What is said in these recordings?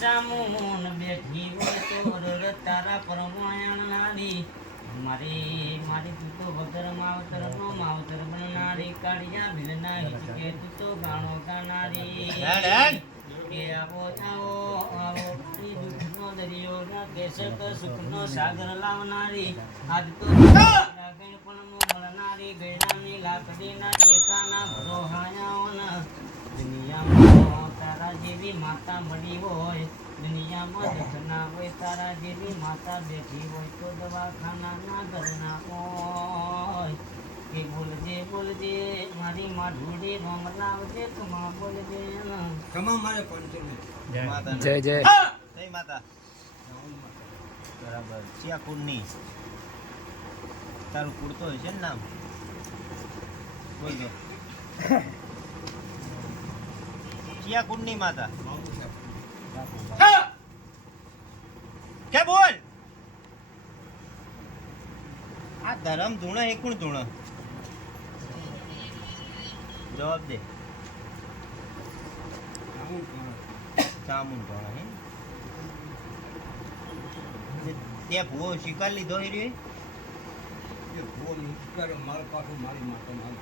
જામુન બેઠી હોય તો તારા પરમાયણ નારી. મારી મારી તું તો વગર માવતર નો માવતર બનનારી. કાળિયા ભીલના હિચકે તું તો ગાણો ગાનારી. હેડ, હેડ. કે આવો આવો. આવો દુઃખનો દરિયો ના કેસક સુખનો સાગર લાવનારી. આજ તો લાગણ પણ મળનારી. ગયનાની લાકડીના ટેકાના દુનિયામાં તારા જેવી માતા મળી હોય દુનિયામાં દુઃખ ના હોય તારા જેવી માતા બેઠી હોય તો દવાખાના ના ઘરના હોય. કે બોલજે બોલજે મારી માઢુડી રોમ લાવજે કમા બોલજે ખમા મારે પંચોલી માતાના. જય જય. જય માતા. બરાબર. ચિયા કુળની તારું કુડતો હોય છે ને નામ? બોલ દો ચિયા કુંડની માતા? કે બોલ? આ ધરમ ધૂણ એ કુણ ધૂણ? જવાબ દે. ચામુન ધૂણ. હે? તે ભૂવો શિકાર લીધો હે રે? એ ભૂવો નીકળ્યો મારા પાછું મારી માતા મારી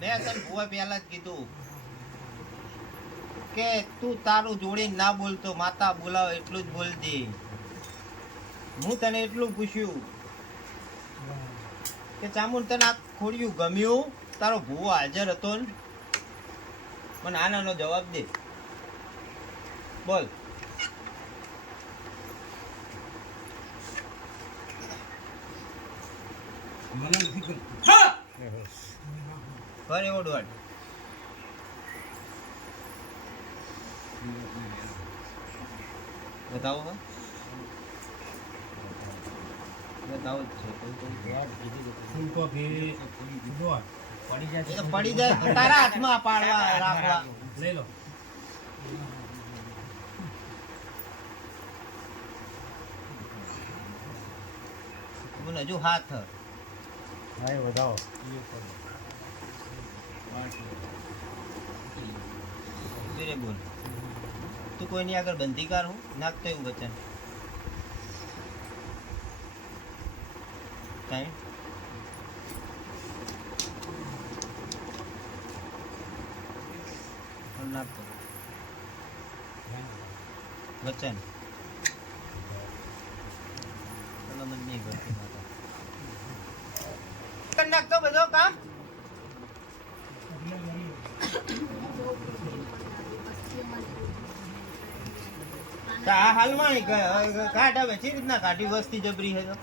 મેં તને ભૂવા પહેલા જ કીધું કે તું તારું જોડે ના બોલતો માતા બોલાવ એટલું જ બોલતી હું તને એટલું પૂછ્યું કે ચામુન તને આ ખોડિયું ગમ્યું? તારો ભૂવો હાજર હતો ને? મને આનાનો જવાબ દે. બોલ. મને નથી ફર એવો બતાવો બતાવો છે. પડી જાય. તારા હાથમાં પાડવા, રાખવા. લઈ લો હજુ હાથ. વધાવો. ધીરે બોલ તું કોઈની આગળ બંધીકાર હું નાખતો એવું વચન કાંઈ પણ નાખતો વચન ચલો મને નહીં ગમતું માતા કરી નાખતો બધો કામ આ હાલમાં કાઢ હવે. સી રીતના કાઢી? વસ્તી જબરી છે તો.